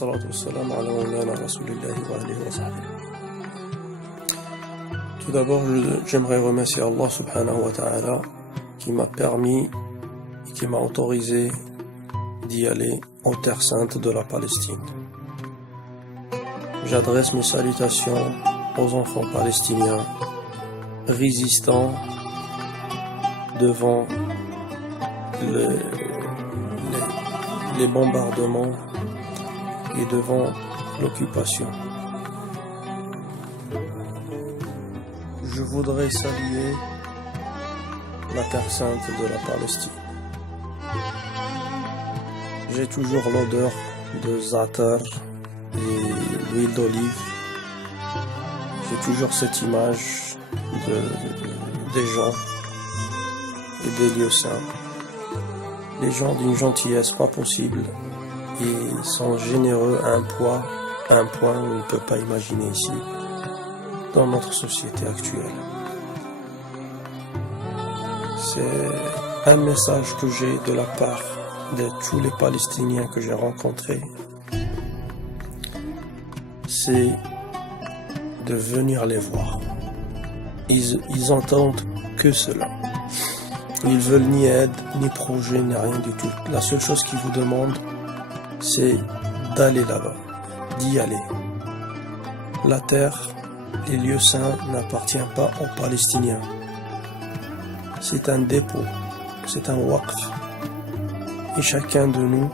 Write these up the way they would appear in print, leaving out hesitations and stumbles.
والصلاة والسلام على مولانا Rasulillahi wa alihi wa sahbihi. Tout d'abord, j'aimerais remercier Allah subhanahu wa ta'ala qui m'a permis et qui m'a autorisé d'y aller en terre sainte de la Palestine. J'adresse mes salutations aux enfants palestiniens résistants devant les bombardements et devant l'occupation. Je voudrais saluer la terre sainte de la Palestine. J'ai toujours l'odeur de za'atar et l'huile d'olive. J'ai toujours cette image des gens et des lieux saints. Les gens d'une gentillesse pas possible et sont généreux à un point où on ne peut pas imaginer ici, dans notre société actuelle. C'est un message que j'ai de la part de tous les Palestiniens que j'ai rencontrés. C'est de venir les voir. Ils entendent que cela. Ils veulent ni aide, ni projet, ni rien du tout. La seule chose qu'ils vous demandent, c'est d'aller là-bas, d'y aller. La terre, les lieux saints n'appartiennent pas aux Palestiniens. C'est un dépôt, c'est un waqf. Et chacun de nous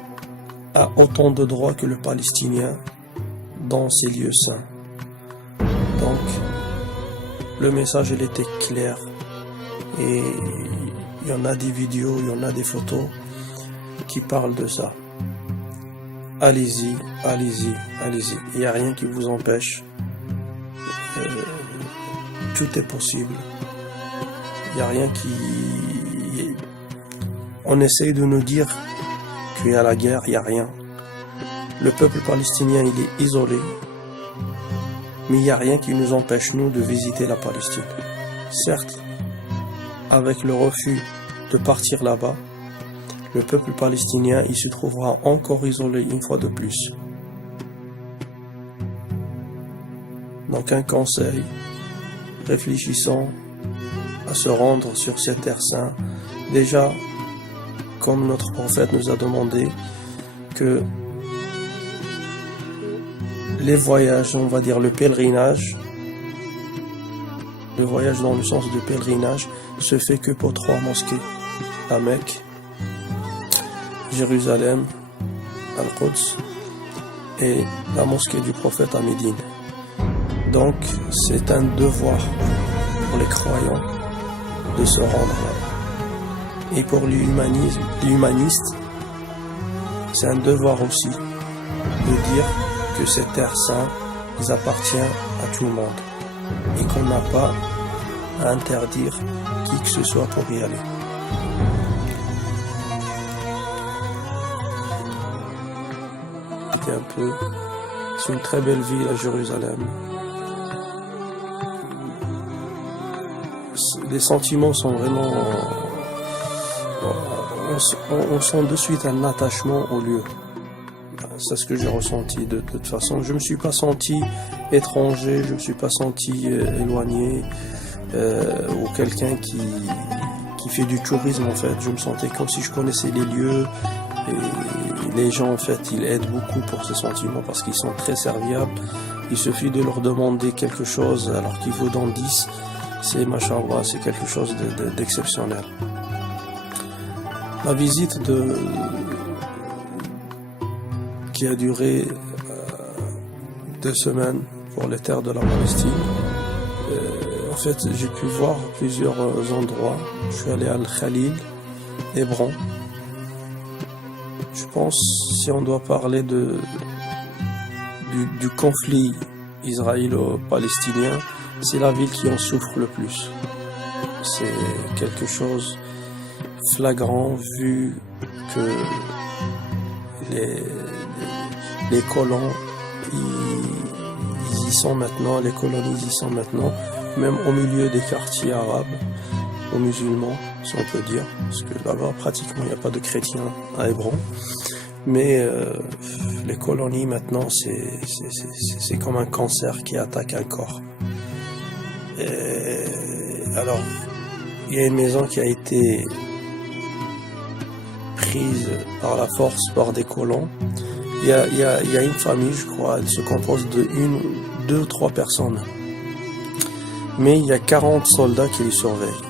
a autant de droits que le Palestinien dans ces lieux saints. Donc, le message, il était clair. Et il y en a des vidéos, il y en a des photos qui parlent de ça. Allez-y, allez-y, allez-y. Il n'y a rien qui vous empêche. Tout est possible. Il n'y a rien qui... On essaye de nous dire qu'il y a la guerre, il n'y a rien. Le peuple palestinien, il est isolé. Mais il n'y a rien qui nous empêche, nous, de visiter la Palestine. Certes, avec le refus de partir là-bas, le peuple palestinien, il se trouvera encore isolé une fois de plus. Donc un conseil, réfléchissons à se rendre sur cette terre sainte. Déjà, comme notre prophète nous a demandé que les voyages, on va dire le pèlerinage dans le sens de pèlerinage, se fait que pour 3 mosquées, la Mecque, Jérusalem, Al-Quds et la mosquée du prophète à Médine. Donc c'est un devoir pour les croyants de se rendre là. Et pour l'humaniste, c'est un devoir aussi de dire que ces terres saintes appartiennent à tout le monde et qu'on n'a pas à interdire qui que ce soit pour y aller. C'est une très belle ville à Jérusalem. Les sentiments sont vraiment... On sent de suite un attachement au lieu. C'est ce que j'ai ressenti de toute façon. Je ne me suis pas senti étranger, je ne me suis pas senti éloigné ou quelqu'un qui fait du tourisme en fait. Je me sentais comme si je connaissais les lieux et les gens en fait ils aident beaucoup pour ces sentiments parce qu'ils sont très serviables. Il suffit de leur demander quelque chose alors qu'ils vous donnent 10. C'est machallah, c'est quelque chose d'exceptionnel. La visite qui a duré 2 semaines pour les terres de la Palestine. En fait, j'ai pu voir plusieurs endroits. Je suis allé à Al-Khalil, Hébron. Je pense, si on doit parler du conflit israélo-palestinien, c'est la ville qui en souffre le plus. C'est quelque chose flagrant vu que les colons ils y sont maintenant, les colonies y sont maintenant, même au milieu des quartiers arabes, aux musulmans, si on peut dire, parce que là-bas pratiquement il n'y a pas de chrétiens à Hébron. Mais les colonies maintenant, c'est comme un cancer qui attaque un corps. Alors, il y a une maison qui a été prise par la force par des colons. Il y a une famille, je crois, elle se compose de 1, 2, 3 personnes. Mais il y a 40 soldats qui les surveillent.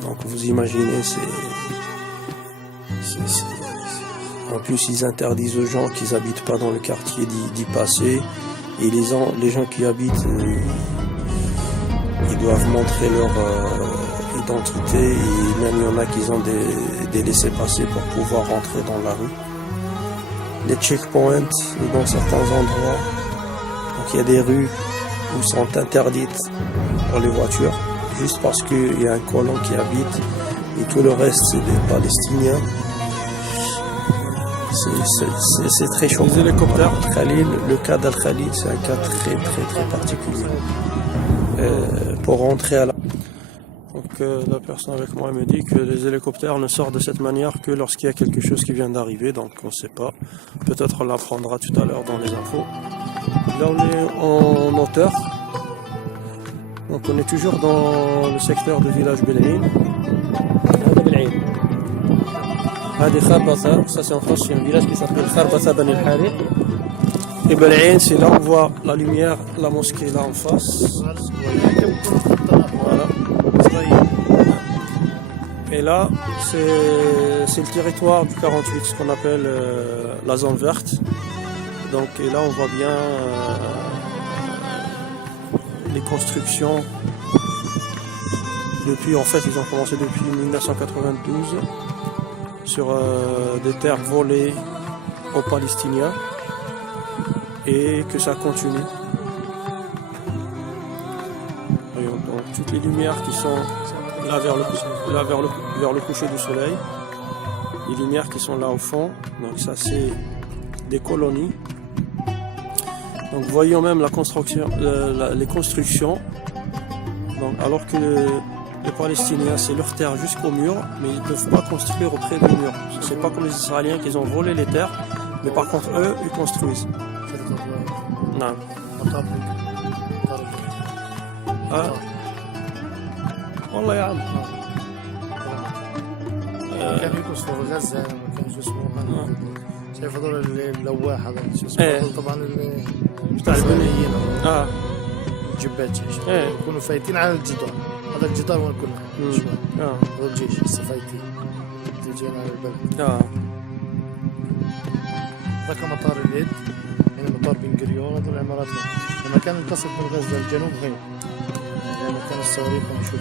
Donc vous imaginez, en plus ils interdisent aux gens qui n'habitent pas dans le quartier d'y passer. Et les gens qui habitent, ils doivent montrer leur identité. Et même il y en a qui ont des laissez-passer pour pouvoir rentrer dans la rue. Les checkpoints dans certains endroits. Donc il y a des rues où sont interdites pour les voitures, juste parce qu'il y a un colon qui habite et tout le reste c'est des Palestiniens. C'est très chaud. Les hélicoptères, Khalil, le cas d'Al-Khalil, c'est un cas très particulier. Pour rentrer à la... Donc la personne avec moi me dit que les hélicoptères ne sortent de cette manière que lorsqu'il y a quelque chose qui vient d'arriver, donc on ne sait pas. Peut-être on l'apprendra tout à l'heure dans les infos. Là on est en hauteur. Donc on est toujours dans le secteur du village Bel'in. Ça c'est en France, c'est un village qui s'appelle Kharbata Ben El-Hariq. Et Bel'in, c'est là où on voit la lumière, la mosquée là en face. Voilà. Et là, c'est le territoire du 48, ce qu'on appelle la zone verte. Donc, et là, on voit bien les constructions. Depuis, en fait, ils ont commencé depuis 1992 sur des terres volées aux Palestiniens et que ça continue. Voyons donc toutes les lumières qui sont là vers le coucher du soleil, les lumières qui sont là au fond, donc ça c'est des colonies. Donc voyons même la construction, les constructions. Donc alors que les Palestiniens c'est leur terre jusqu'au mur, mais ils ne peuvent pas construire auprès du mur. C'est pas comme les Israéliens qui ont volé les terres, mais par contre eux ils construisent. Non. والله يا عم كان يقص في غزة ما كان شو اسمه شايف هذول اللواح هذا شو اسمه طبعا بتاع البنيين الجبات يكونوا فايتين على الجدار. هذا الجدار وين كنا شوي هذا الجيش لسه فايتين جايين على البلد. ذاك مطار اليد يعني مطار بن غوريون. هذول العمارات لما كان ينتصف من غزة الجنوب هين لما كان الصواريخ نشوف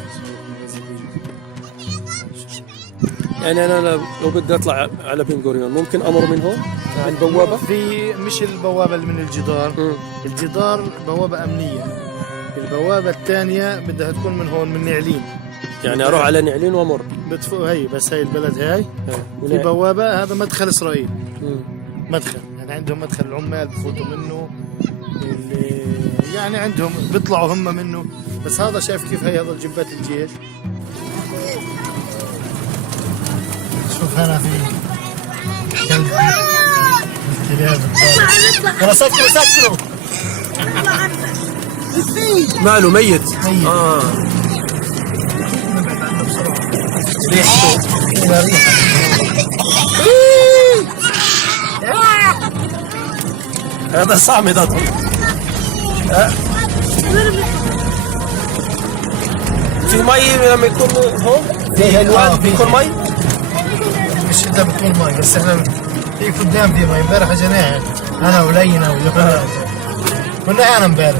يعني انا لو بدي اطلع على بن غوريون ممكن امر من هون عند بوابه؟ في مش البوابه اللي من الجدار. الجدار بوابه امنيه. البوابه الثانيه بدها تكون من هون من نعلين. يعني اروح على نعلين وامر هي بس هي البلد هاي في بوابه. هذا مدخل اسرائيل. مدخل يعني عندهم مدخل العمال بفوتوا منه اللي يعني عندهم بيطلعوا هم منه. بس هذا شايف كيف هي هذا جبات الجيش. شوف هنا في كلب انا سكره ماله ميت. هذا صامد هذا. في مي لما يكون هون في الواد بيكون مي. مش انت بتكون مي بس احنا في قدام في مي. امبارح اجينا انا ولينا ويوحنا كنا انا امبارح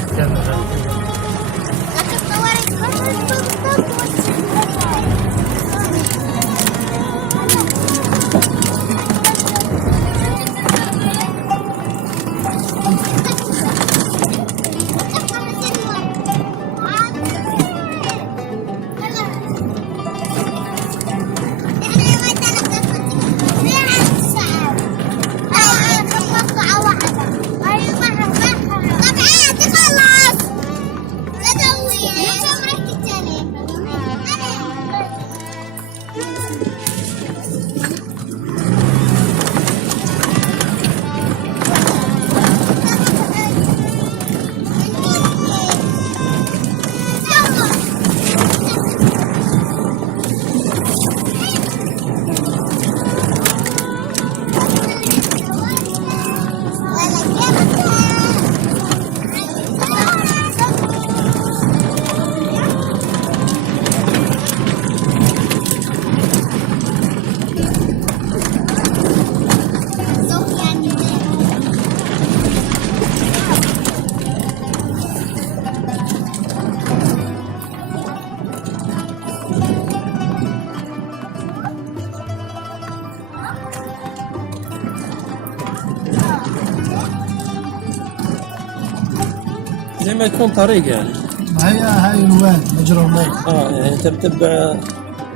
زي ما يكون طريق يعني. ما هاي الواد مجرى الماء. يعني انت بتتبع.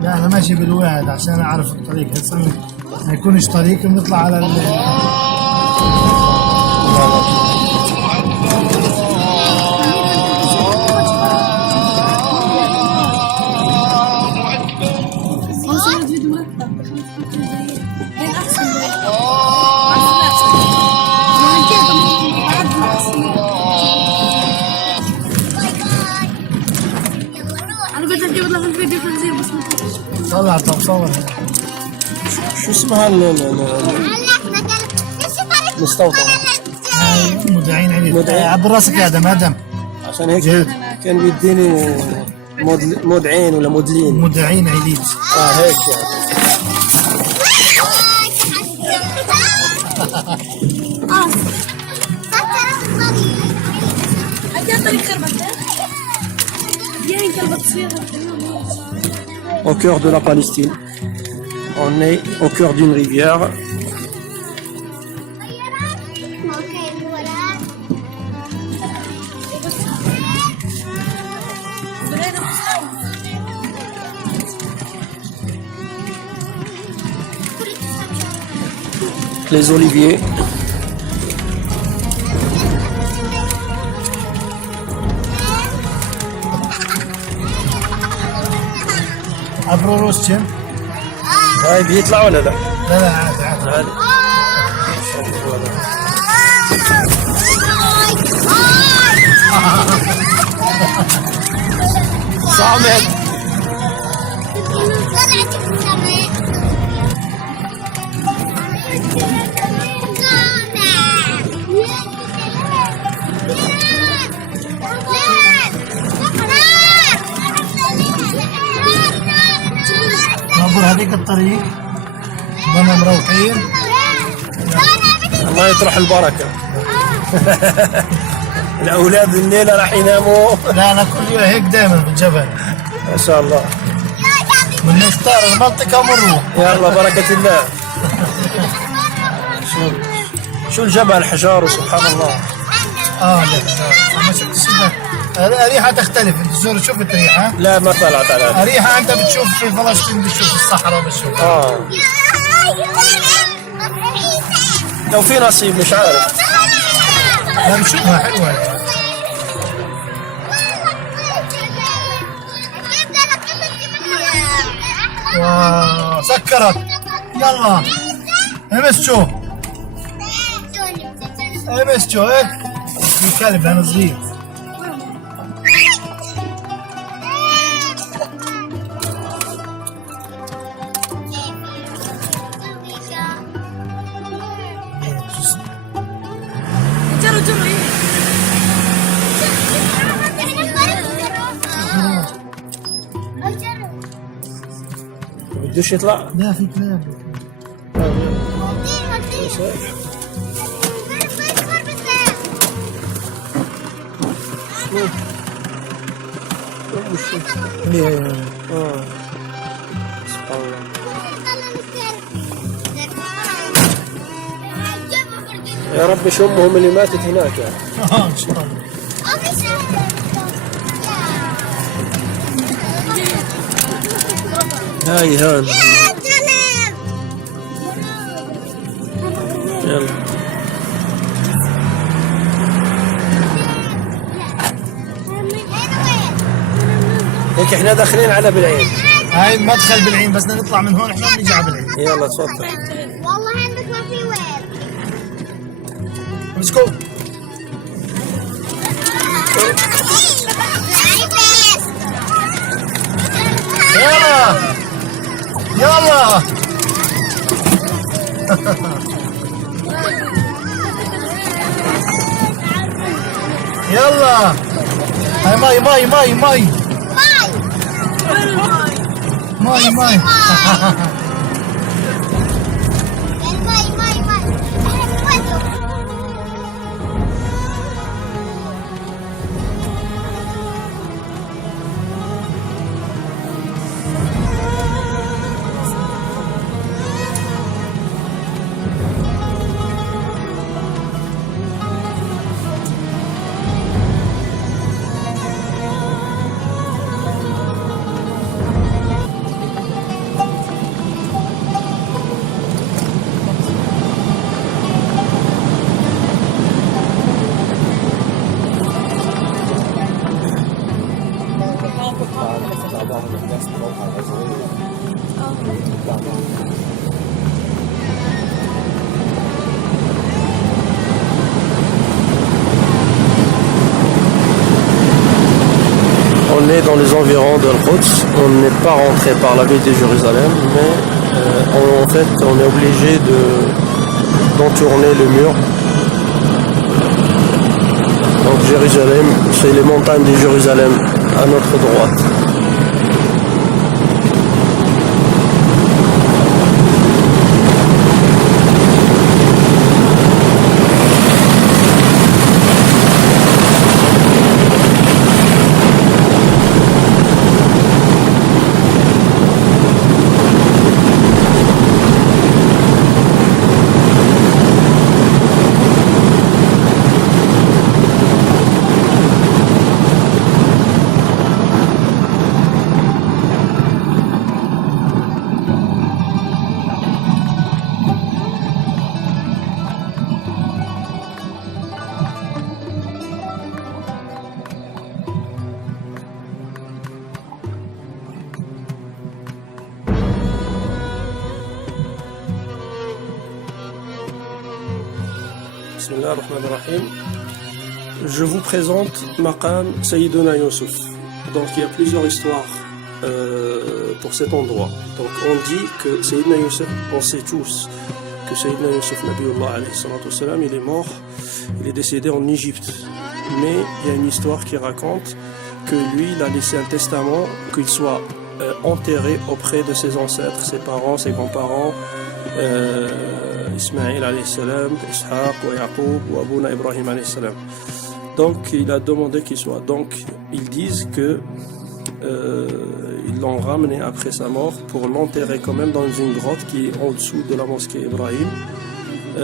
لا انا ماشي بالواد عشان اعرف الطريق. هسه ما يكونش طريق بنطلع على طلع. طب صور. شو اسمها المستوطنة؟ مدعين عليك. عبر راسك يا ادم. عشان هيك كان بيديني مدعين ولا مدلين. مدعين عليك. هيك يعني. Au cœur de la Palestine. On est au cœur d'une rivière. Les oliviers. عبر روسيا. هاي بيطلع ولا لا؟ لا عادي. صامت. عبر هذيك الطريق وانا مروحين. الله يطرح البركة. الأولاد الليلة راح يناموا. لا أنا كل يوم هيك دائما في الجبل. ما شاء الله. بنختار المنطقة ونروح. يلا بركة الله. شو الجبل حجاره سبحان الله. لا ما شفت الريحة تختلف. انت شفت الريحة؟ لا ما طلعت على الريحة انت بتشوف في فلسطين، بتشوف الصحراء، بتشوف لو في نصيب مش عارف. لا بنشوفها حلوة. سكرت. يلا امسجو هيك. في كلب انا صغير. بدوش يطلع؟ لا في كلاب. سبحان الله. يا رب شو امهم اللي ماتت هناك يعني. ان شاء الله. هاي هون. يلا هيك احنا داخلين على بالعين. هاي المدخل بالعين، بس بدنا نطلع من هون احنا بنيجي على بالعين. يلا تفضل. والله عندك ما في وين. ليتس جو. يلا يلا. هاي ماي ماي ماي ماي ماي ماي. On est dans les environs d'Al-Quds, on n'est pas rentré par la ville de Jérusalem, mais en fait on est obligé d'entourner le mur. Donc Jérusalem, c'est les montagnes de Jérusalem à notre droite. Je vous présente Maqam Sayyiduna Yusuf. Donc il y a plusieurs histoires pour cet endroit. Donc on dit que Sayyiduna Yusuf, on sait tous que Sayyiduna Yusuf Nabiullah alayhi salatu wassalam, il est mort, il est décédé en Égypte. Mais il y a une histoire qui raconte que lui, il a laissé un testament qu'il soit enterré auprès de ses ancêtres, ses parents, ses grands-parents, Ismaïl alayhi salam, Ishaq, wa Yaqub, wa Abouna Ibrahim alayhi salam. Donc il a demandé qu'il soit. Donc ils disent que ils l'ont ramené après sa mort pour l'enterrer quand même dans une grotte qui est en dessous de la mosquée Ibrahim. Et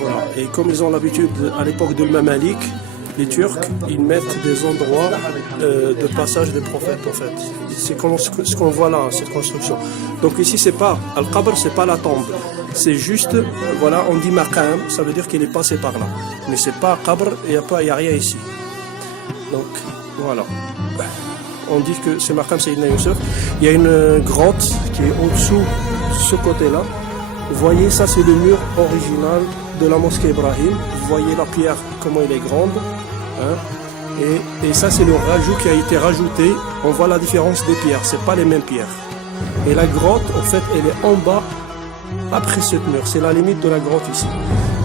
voilà. Et comme ils ont l'habitude à l'époque de Mamalik, les Turcs, ils mettent des endroits de passage des prophètes en fait. C'est ce qu'on voit là, cette construction. Donc ici c'est pas Al-Qabr, c'est pas la tombe. C'est juste, voilà, on dit Maqam, ça veut dire qu'il est passé par là. Mais c'est pas Qabr, il y a rien ici. Donc voilà. On dit que c'est Maqam Sayyidina Yusuf. Il y a une grotte qui est au-dessous, ce côté-là. Vous voyez, ça c'est le mur original de la mosquée Ibrahim. Vous voyez la pierre, comment elle est grande. Hein? Et ça c'est le rajout qui a été rajouté. On voit la différence des pierres, c'est pas les mêmes pierres. Et la grotte, en fait, elle est en bas, après ce mur. C'est la limite de la grotte ici.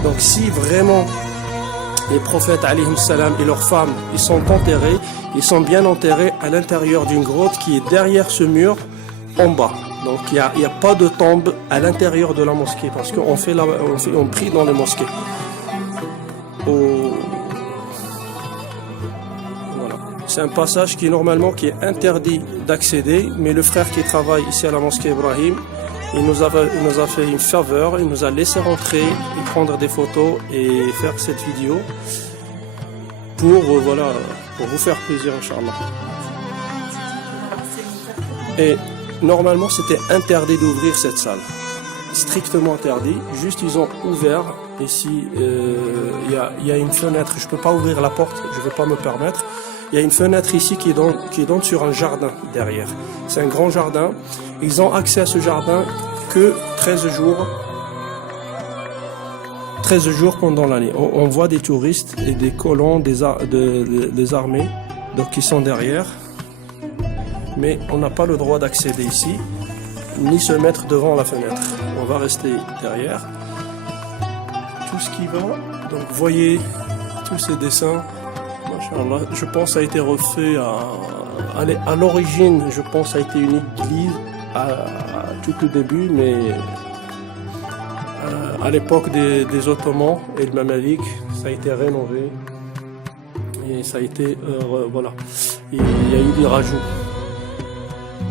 Donc si vraiment les prophètes alayhim salam et leurs femmes, ils sont enterrés, ils sont bien enterrés à l'intérieur d'une grotte qui est derrière ce mur, en bas. Donc il n'y a pas de tombe à l'intérieur de la mosquée parce qu'on on prie dans les mosquées. Voilà. C'est un passage qui normalement qui est interdit d'accéder, mais le frère qui travaille ici à la mosquée Ibrahim, il nous a fait une faveur, il nous a laissé rentrer et prendre des photos et faire cette vidéo pour pour vous faire plaisir, Inch'Allah. Et normalement, c'était interdit d'ouvrir cette salle. Strictement interdit. Juste, ils ont ouvert. Ici, il y a une fenêtre. Je ne peux pas ouvrir la porte. Je ne vais pas me permettre. Il y a une fenêtre ici qui donne sur un jardin derrière. C'est un grand jardin. Ils ont accès à ce jardin que 13 jours. 13 jours pendant l'année. On voit des touristes et des colons des armées donc qui sont derrière. Mais on n'a pas le droit d'accéder ici, ni se mettre devant la fenêtre. On va rester derrière. Tout ce qui va, donc vous voyez tous ces dessins, machallah, je pense que ça a été refait à l'origine, je pense que ça a été une église à tout le début, mais à l'époque des Ottomans et de Mamalik, ça a été rénové. Et ça a été, voilà, il y a eu des rajouts.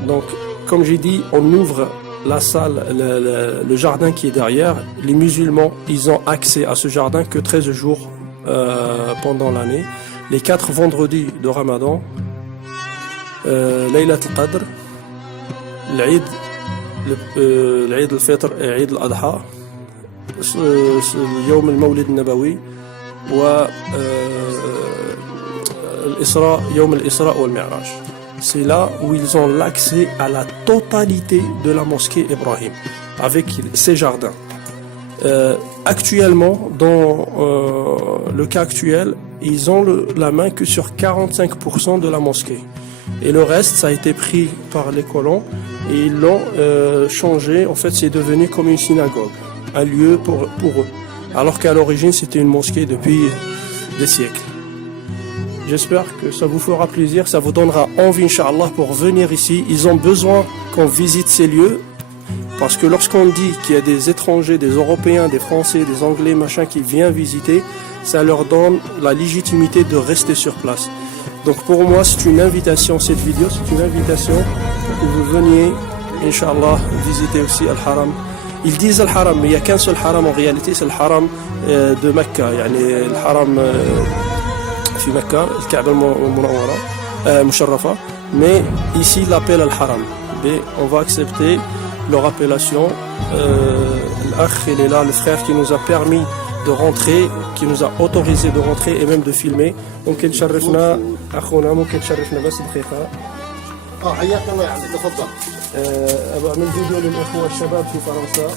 Donc, comme j'ai dit, on ouvre la salle, le jardin qui est derrière. Les musulmans, ils ont accès à ce jardin que 13 jours pendant l'année. Les 4 vendredis de Ramadan, Laylat al-Qadr, l'Eid al-Fitr et l'Eid al-Adha, Yawm al-Mawlid al-Nabawi, et Yawm al-Isra wal-Mi'raj. c'est là où ils ont l'accès à la totalité de la mosquée Ibrahim, avec ses jardins. Actuellement, dans le cas actuel, ils ont la main que sur 45% de la mosquée. Et le reste, ça a été pris par les colons et ils l'ont changé. En fait, c'est devenu comme une synagogue, un lieu pour eux. Alors qu'à l'origine, c'était une mosquée depuis des siècles. J'espère que ça vous fera plaisir, ça vous donnera envie, Inch'Allah, pour venir ici. Ils ont besoin qu'on visite ces lieux. Parce que lorsqu'on dit qu'il y a des étrangers, des Européens, des Français, des Anglais, machin, qui viennent visiter, ça leur donne la légitimité de rester sur place. Donc pour moi, c'est une invitation, cette vidéo, c'est une invitation pour que vous veniez, Inch'Allah, visiter aussi Al-Haram. Ils disent Al-Haram, mais il n'y a qu'un seul Haram en réalité, c'est le Haram de Mecca. يعني الحرم في مكة الكعبة المنورة مشرفة. Mais ici, il l'appelle Al-Haram. Mais on va accepter leur appellation. L'akh, il est là, le frère qui nous a permis de rentrer, qui nous a autorisé de rentrer et même de filmer. ممكن تشرفنا أخونا، ممكن تشرفنا بس دقيقة. حياك الله يا عمي، تفضل. أبغى أعمل فيديو للأخوة الشباب في فرنسا.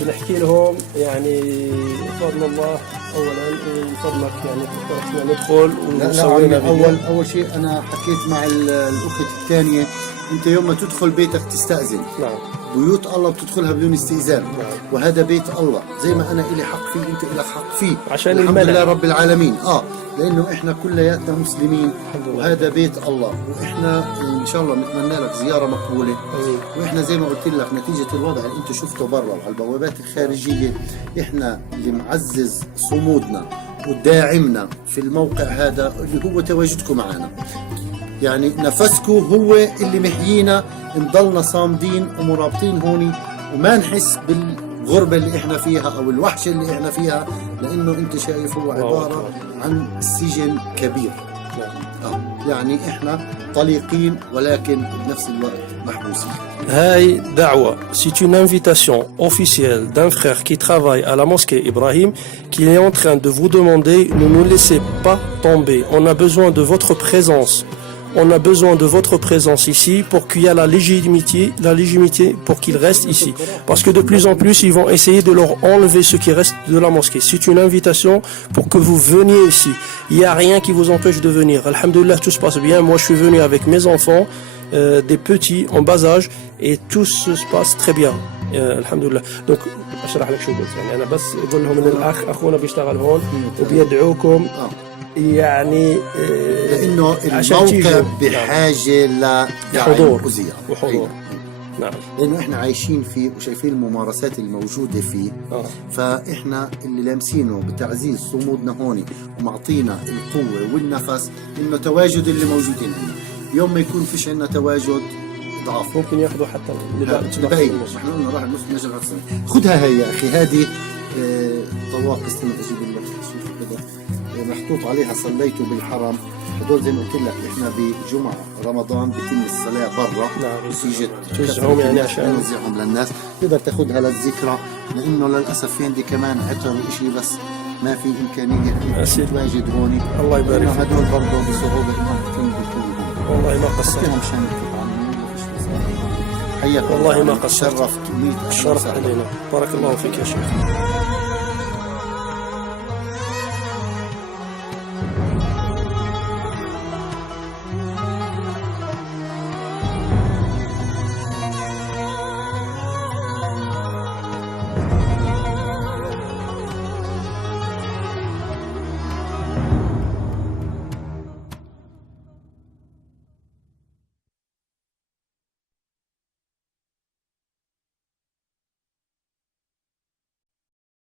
بنحكي لهم يعني بفضل الله أولا من فضلك يعني احنا ندخل ونسوي لنا أول شيء أنا حكيت مع الأخت الثانية، أنت يوم ما تدخل بيتك تستأذن. نعم. بيوت الله بتدخلها بدون استئذان. نعم. وهذا بيت الله، زي ما أنا إلي حق فيه أنت إلك حق فيه. عشان الحمد الملك. لله رب العالمين. لأنه إحنا كلياتنا مسلمين وهذا بيت الله، وإحنا إن شاء الله نتمنى لك زيارة مقبولة. وإحنا زي ما قلت لك نتيجة الوضع اللي أنت شفته برا وعلى البوابات الخارجية، إحنا اللي معزز صمودنا وداعمنا في الموقع هذا اللي هو تواجدكم معنا. يعني نفسكم هو اللي محيينا نضلنا صامدين ومرابطين هوني وما نحس بالغربة اللي احنا فيها او الوحشة اللي احنا فيها، لانه انت شايف هو عبارة عن سجن كبير. يعني احنا طليقين ولكن بنفس الوقت محبوسين. Hey, Da'wa, c'est une invitation officielle d'un frère qui travaille à la mosquée Ibrahim, qui est en train de vous demander ne nous laissez pas tomber. On a besoin de votre présence. On a besoin de votre présence ici pour qu'il y ait la légitimité pour qu'ils restent ici. Parce que de plus en plus, ils vont essayer de leur enlever ce qui reste de la mosquée. C'est une invitation pour que vous veniez ici. Il n'y a rien qui vous empêche de venir. Alhamdulillah, tout se passe bien. Moi, je suis venu avec mes enfants, des petits en bas âge, et tout se passe très bien. الحمد لله. دونك اشرح لك شو قلت، يعني انا بس اقول لهم ان الاخ اخونا بيشتغل هون وبيدعوكم يعني لانه الموقع بحاجه لحضور وحضور. نعم. لانه احنا عايشين فيه وشايفين الممارسات الموجوده فيه. فاحنا اللي لامسينه بتعزيز صمودنا هون ومعطينا القوه والنفس انه تواجد اللي موجودين هنا. يوم ما يكون فيش عندنا تواجد ضعف ممكن ياخذوا حتى الباقي. احنا قلنا راح النص نجي خذها هي يا اخي، هذه طواق. استنى اجيب لك شوف كذا محطوط عليها صليتوا بالحرم. هدول زي ما قلت لك احنا بجمعه رمضان بيتم الصلاه برا. نعم. بتيجي توزعهم يعني عشان نوزعهم للناس، تقدر تاخذها للذكرى. لانه للاسف في عندي كمان عطر وشيء بس ما في امكانيه تواجد هون. الله يبارك فيك. هدول برضه بصعوبه انهم يكونوا والله ما قصرت. حياك والله ما قصرت. شرفت. الشرف علينا. بارك الله فيك يا شيخ.